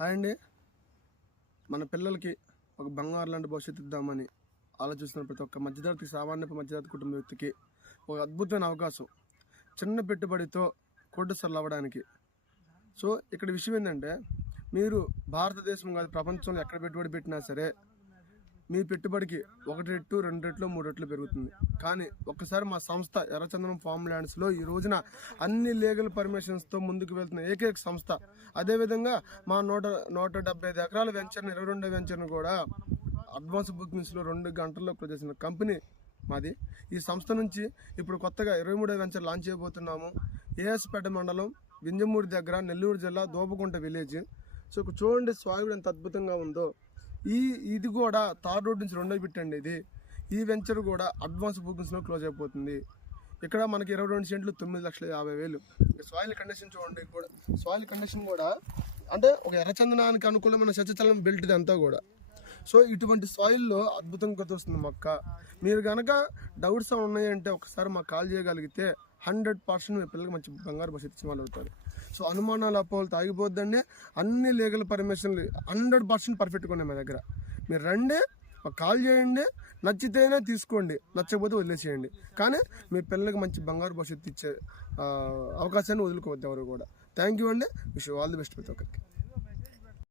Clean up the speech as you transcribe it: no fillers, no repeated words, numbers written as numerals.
Hi అండి. మన పిల్లలకి ఒక బంగారు లాంటి భవిష్యత్తు ఇద్దామని ఆలోచిస్తున్న ప్రతి ఒక్క మధ్యతరగతి కుటుంబ వ్యక్తికి ఒక అద్భుతమైన అవకాశం, చిన్న పెట్టుబడితో కోటీశ్వరులు అవ్వడానికి. సో ఇక్కడ విషయం ఏంటంటే, మీరు భారతదేశం కాదు ప్రపంచంలో ఎక్కడ పెట్టుబడి పెట్టినా సరే మీ పెట్టుబడికి 1 రెట్లు 2 రెట్లు 3 రెట్లు పెరుగుతుంది. కానీ ఒక్కసారి మా సంస్థ ఎర్రచందనం ఫార్మ్ ల్యాండ్స్లో ఈ రోజున అన్ని లీగల్ పర్మిషన్స్తో ముందుకు వెళ్తున్న ఏకైక సంస్థ. అదేవిధంగా మా 175 ఎకరాల వెంచర్ని 22వ వెంచర్ని కూడా అడ్వాన్స్ బుకింగ్స్లో 2 గంటల్లో క్లోజ్ చేసిన కంపెనీ మాది. ఈ సంస్థ నుంచి ఇప్పుడు కొత్తగా 23వ వెంచర్ లాంచ్ చేయబోతున్నాము. ఏఎస్పేట మండలం వింజమూడి దగ్గర, నెల్లూరు జిల్లా, దోపగుంట విలేజ్. సో ఇక్కడ చూడండి సాయిల్ ఎంత అద్భుతంగా ఉందో. ఇది కూడా తార్ రోడ్ నుంచి 2వ బిట్ అండి. ఈ వెంచర్ కూడా అడ్వాన్స్ బుకింగ్స్లో క్లోజ్ అయిపోతుంది. ఇక్కడ మనకి 22 సెంట్లు 9,50,000. సాయిల్ కండిషన్ చూడండి. కూడా సాయిల్ కండిషన్ కూడా అంటే ఒక ఎర్రచందనానికి అనుకూలమైన సస్యచలం బెల్ట్ ఇదంతా కూడా. సో ఇటువంటి సాయిల్లో అద్భుతంగా వస్తుంది మొక్క. మీరు కనుక డౌట్స్ ఉన్నాయంటే ఒకసారి మాకు కాల్ చేయగలిగితే 100% మీ పిల్లలకి మంచి బంగారు భవిష్యత్తు ఇచ్చిన వాళ్ళు అవుతారు. సో అనుమానాలు అపోహలు తాగిపోద్దండి. అన్ని లీగల్ పర్మిషన్లు 100% పర్ఫెక్ట్గా ఉన్నాయి మా దగ్గర. మీరు రండి, కాల్ చేయండి, నచ్చితేనే తీసుకోండి, నచ్చకపోతే వదిలేసేయండి. కానీ మీ పిల్లలకి మంచి బంగారు భవిష్యత్తు ఇచ్చే అవకాశాన్ని వదులుకోవద్దు ఎవరు కూడా. థ్యాంక్ యూ అండి. విష్ ఆల్ ది బెస్ట్ ప్రతి ఒక్కరికి.